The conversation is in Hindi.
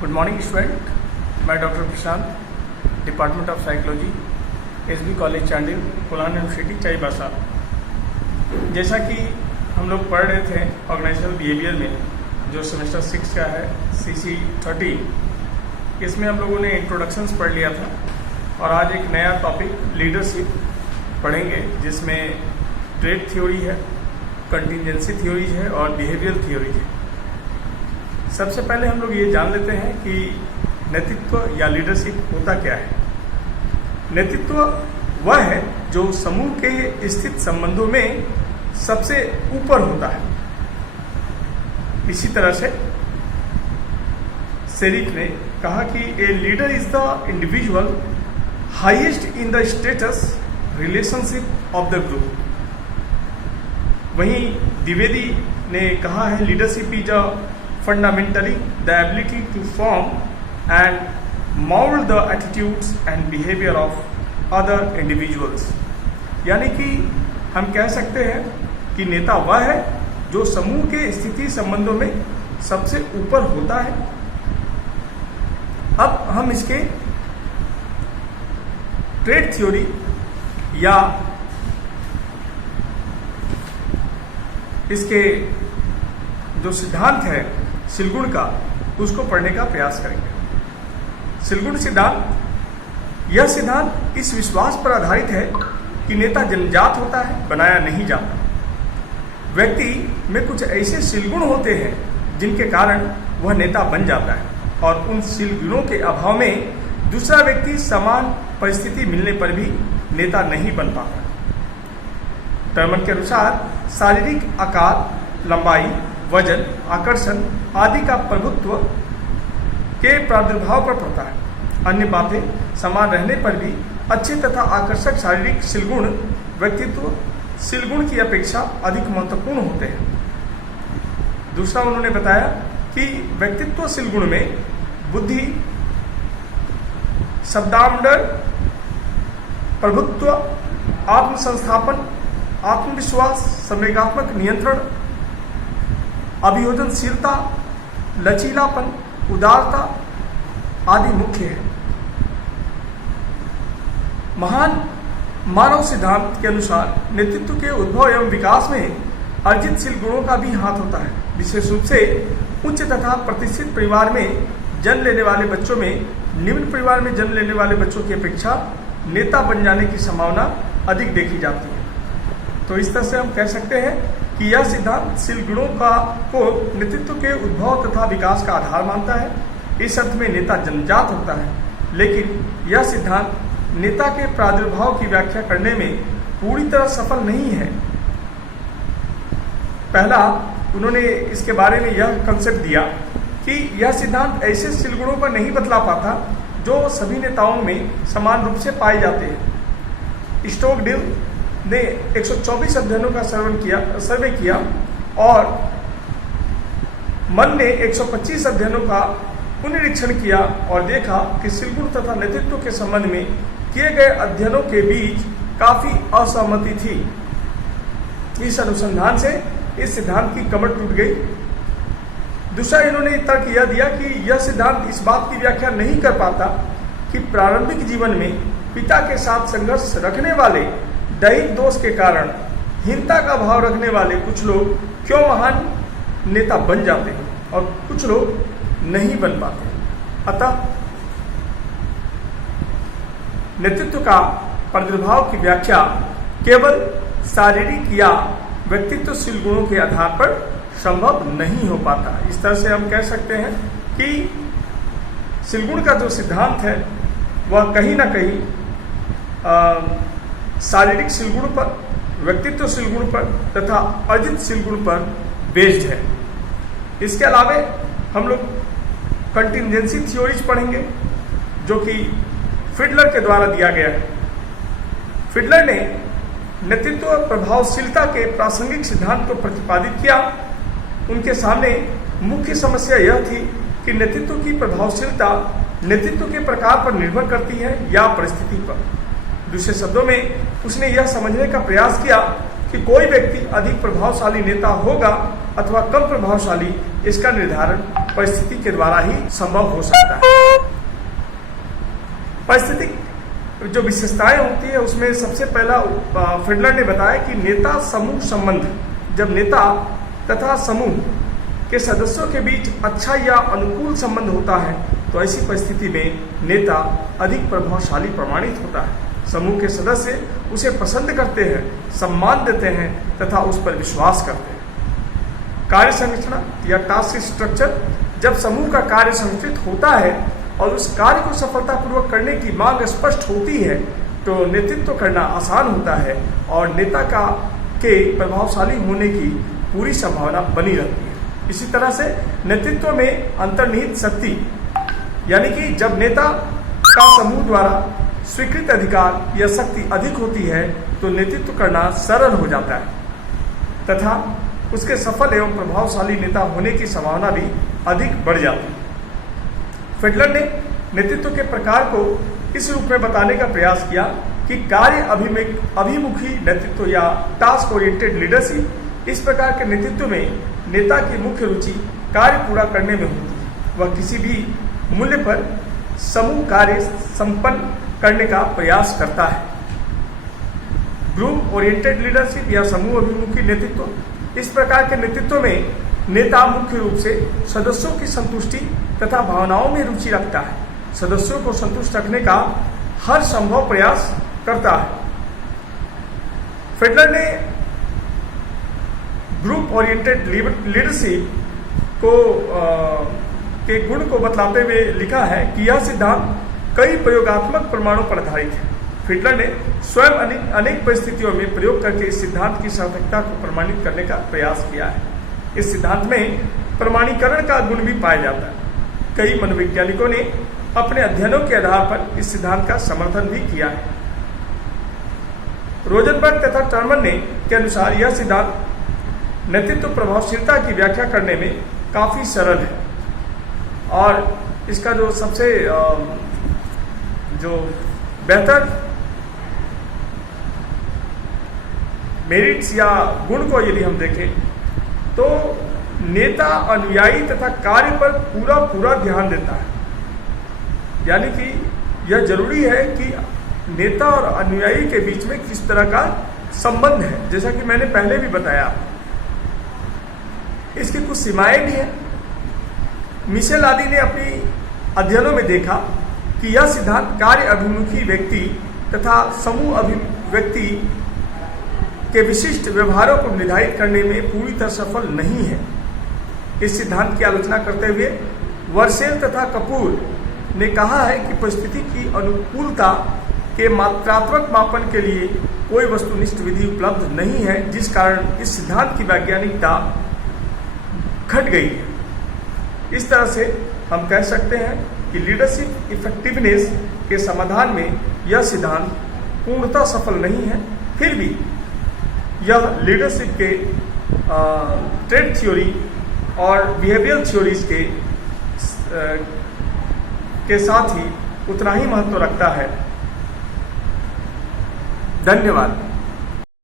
गुड मॉर्निंग स्टूडेंट, मैं doctor Prashant, department of psychology, SB college Chandil, Kolhan university Chaibasa. जैसा कि हम लोग पढ़ रहे थे ऑर्गेनाइजेशनल बिहेवियर में, जो सेमेस्टर 6 का है CC 30, इसमें हम लोगों ने इंट्रोडक्शंस पढ़ लिया था और आज एक नया टॉपिक लीडरशिप पढ़ेंगे, जिसमें ट्रेड थ्योरी है, कंटिजेंसी थ्योरीज है और बिहेवियर थ्योरीज है। सबसे पहले हम लोग ये जान लेते हैं कि नेतृत्व या लीडरशिप होता क्या है। नेतृत्व वह है जो समूह के स्थित संबंधों में सबसे ऊपर होता है। इसी तरह से सेरिफ ने कहा कि a leader is the individual highest in the status relationship of the group. वहीं द्विवेदी ने कहा है leadership is a fundamentally the ability to form and mold the attitudes and behavior of other individuals। यानी कि हम कह सकते हैं कि नेता वह है जो समूह के स्थिति संबंधों में सबसे ऊपर होता है। अब हम इसके ट्रेड थ्योरी या इसके जो सिद्धांत है सिलगुण का, उसको पढ़ने का प्रयास करेंगे। सिलगुण सिद्धांत, यह सिद्धांत इस विश्वास पर आधारित है कि नेता जन्मजात होता है, बनाया नहीं जाता। व्यक्ति में कुछ ऐसे सिलगुण होते हैं जिनके कारण वह नेता बन जाता है और उन सिलगुणों के अभाव में दूसरा व्यक्ति समान परिस्थिति मिलने पर भी नेता नहीं बन पाता। टर्मन के अनुसार शारीरिक आकार, लंबाई, वजन, आकर्षण आदि का प्रभुत्व के प्रादुर्भाव पर पड़ता है। अन्य बातें समान रहने पर भी अच्छे तथा आकर्षक शारीरिक सिलगुण व्यक्तित्व सिलगुण की अपेक्षा अधिक महत्वपूर्ण होते हैं। दूसरा उन्होंने बताया कि व्यक्तित्व सिलगुण में बुद्धि, शब्दांडर, प्रभुत्व, आत्मसंस्थापन, आत्मविश्वास, संवेगात्मक नियंत्रण, अभियोजनशीलता, लचीलापन, उदारता आदि मुख्य है। महान मानव सिद्धांत के अनुसार नेतृत्व के उद्भव एवं विकास में अर्जित शील गुणों का भी हाथ होता है। विशेष रूप से उच्च तथा प्रतिष्ठित परिवार में जन्म लेने वाले बच्चों में निम्न परिवार में जन्म लेने वाले बच्चों की अपेक्षा नेता बन जाने की संभावना अधिक देखी जाती है। तो इस तरह से हम कह सकते हैं कि यह सिद्धांत शील गुणों को नेतृत्व के उद्भव तथा विकास का आधार मानता है। इस अर्थ में नेता जन्मजात होता है, लेकिन यह सिद्धांत नेता के प्रादुर्भाव की व्याख्या करने में पूरी तरह सफल नहीं है। पहला, उन्होंने इसके बारे में यह कंसेप्ट दिया कि यह सिद्धांत ऐसे शील गुणों पर नहीं बतला पाता जो सभी नेताओं में समान रूप से पाए जाते हैं। स्टोकडिल ने 124 अध्ययनों का सर्वे किया और मन ने 125 अध्ययनों का पुनरीक्षण किया और देखा कि शीलगुण तथा नेतृत्व के संबंध में किए गए अध्ययनों के बीच काफी असहमति थी। इस अनुसंधान से इस सिद्धांत की कमर टूट गई। दूसरा, इन्होंने तर्क यह दिया कि यह सिद्धांत इस बात की व्याख्या नहीं कर पाता कि प्रारंभिक जीवन में पिता के साथ संघर्ष रखने वाले दैहिक दोष के कारण हीनता का भाव रखने वाले कुछ लोग क्यों महान नेता बन जाते हैं और कुछ लोग नहीं बन पाते। अतः नेतृत्व का प्रादुर्भाव की व्याख्या केवल शारीरिक या व्यक्तित्वशील गुणों के आधार पर संभव नहीं हो पाता। इस तरह से हम कह सकते हैं कि शीलगुण का जो सिद्धांत है वह कहीं ना कहीं शारीरिक शीलगुण पर, व्यक्तित्व शीलगुण पर तथा अर्जित शीलगुण पर बेस्ड है। इसके अलावा हम लोग कंटिजेंसी थ्योरीज पढ़ेंगे, जो कि फिडलर के द्वारा दिया गया है। फिडलर ने नेतृत्व प्रभावशीलता के प्रासंगिक सिद्धांत को प्रतिपादित किया। उनके सामने मुख्य समस्या यह थी कि नेतृत्व की प्रभावशीलता नेतृत्व के प्रकार पर निर्भर करती है या परिस्थिति पर। दूसरे शब्दों में उसने यह समझने का प्रयास किया कि कोई व्यक्ति अधिक प्रभावशाली नेता होगा अथवा कम प्रभावशाली, इसका निर्धारण परिस्थिति के द्वारा ही संभव हो सकता है। परिस्थिति जो विशेषताएं होती है उसमें सबसे पहला फिडलर ने बताया कि नेता समूह संबंध। जब नेता तथा समूह के सदस्यों के बीच अच्छा या अनुकूल संबंध होता है तो ऐसी परिस्थिति में नेता अधिक प्रभावशाली प्रमाणित होता है। समूह के सदस्य उसे पसंद करते हैं, सम्मान देते हैं तथा उस पर विश्वास करते हैं। कार्य संरचना या टास्क स्ट्रक्चर। जब समूह का कार्य संरचित होता है और उस कार्य को सफलतापूर्वक करने की मांग स्पष्ट होती है तो नेतृत्व करना आसान होता है और नेता के प्रभावशाली होने की पूरी संभावना बनी रहती है। इसी तरह से नेतृत्व में अंतर्निहित शक्ति, यानी कि जब नेता का समूह द्वारा स्वीकृत अधिकार या शक्ति अधिक होती है तो नेतृत्व करना सरल हो जाता है तथा उसके सफल एवं प्रभावशाली नेता होने की संभावना भी अधिक बढ़ जाती है। फिडलर ने नेतृत्व के प्रकार को इस रूप में बताने का प्रयास किया कि कार्य अभिमुखी नेतृत्व या टास्क ओरिएंटेड लीडरशिप। इस प्रकार के नेतृत्व में नेता की मुख्य रुचि कार्य पूरा करने में होती है। वह किसी भी मूल्य पर समूह कार्य संपन्न करने का प्रयास करता है। ग्रुप ओरिएंटेड लीडरशिप या समूह अभिमुखी नेतृत्व। इस प्रकार के नेतृत्व में नेता मुख्य रूप से सदस्यों की संतुष्टि तथा भावनाओं में रुचि रखता है, सदस्यों को संतुष्ट रखने का हर संभव प्रयास करता है। फिडलर ने ग्रुप ओरिएंटेड लीडरशिप के गुण को बतलाते हुए लिखा है कि यह सिद्धांत कई प्रयोगात्मक प्रमाणों पर आधारित है। फिडलर ने स्वयं अनेक परिस्थितियों में प्रयोग करके इस सिद्धांत की सार्थकता को प्रमाणित करने का प्रयास किया है। इस सिद्धांत में प्रमाणीकरण का गुण भी पाया जाता है। कई मनोवैज्ञानिकों ने अपने अध्ययनों के आधार पर इस सिद्धांत का समर्थन भी किया है। रोजनबर्ग तथा टर्मन के अनुसार यह सिद्धांत नेतृत्व प्रभावशीलता की व्याख्या करने में काफी सरल है और इसका जो सबसे जो बेहतर मेरिट्स या गुण को यदि हम देखें तो नेता अनुयायी तथा कार्य पर पूरा ध्यान देता है। यानी कि यह जरूरी है कि नेता और अनुयायी के बीच में किस तरह का संबंध है, जैसा कि मैंने पहले भी बताया। इसकी कुछ सीमाएं भी हैं। मिशेल आदि ने अपनी अध्ययनों में देखा कि यह सिद्धांत कार्य अभिमुखी व्यक्ति तथा समूह व्यक्ति के विशिष्ट व्यवहारों को निर्धारित करने में पूरी तरह सफल नहीं है। इस सिद्धांत की आलोचना करते हुए वर्सेल तथा कपूर ने कहा है कि परिस्थिति की अनुकूलता के मात्रात्मक मापन के लिए कोई वस्तुनिष्ठ विधि उपलब्ध नहीं है, जिस कारण इस सिद्धांत की वैज्ञानिकता घट गई है। इस तरह से हम कह सकते हैं कि लीडरशिप इफेक्टिवनेस के समाधान में यह सिद्धांत पूर्णतः सफल नहीं है। फिर भी यह लीडरशिप के ट्रेड थ्योरी और बिहेवियरल थ्योरीज के साथ ही उतना ही महत्व रखता है। धन्यवाद।